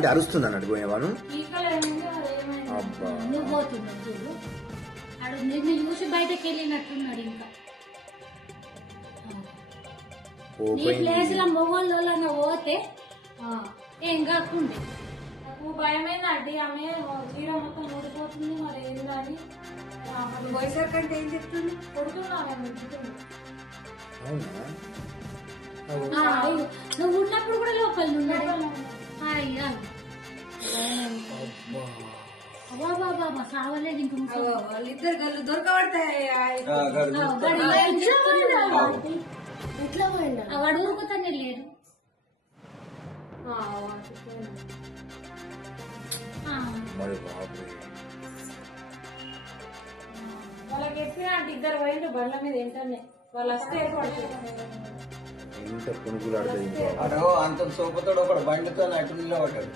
అంటే అరుస్తుంది అన్నట్టు పోయేవాను. నువ్వు పోతున్నావు చూడు, అడు నిన్ను చూసి బయటకు వెళ్ళినట్టున్నాడు. ఇంకా నీ ప్లేస్ లో మొగోళ్ళలో పోతే ఏం కాకుండే. నాకు భయమైందండి, ఆమె చీర మొత్తం ఊడిపోతుంది. మరి ఏందని పోయేసరికి అంటే ఏం చెప్తుంది? కొడుతున్నా నువ్వు ఉన్నప్పుడు కూడా లోపల ఉన్నాడు. అయ్యా బాబా కావలేదు. ఇంకా వాళ్ళిద్దరు గల్లు దొరకబడతాయి. ఎట్లా పోయిందా? వాడు ఊరుకుతానే లేడు. వాళ్ళకి ఎత్తినా అంటే ఇద్దరు పోయిండు బండ్ల మీద ఏంటనే. వాళ్ళు వస్తే ఎంత పునుగులాడుతుంది. అంత సోపుతో ఒక బండితో అటు నిలబడ్డాడు.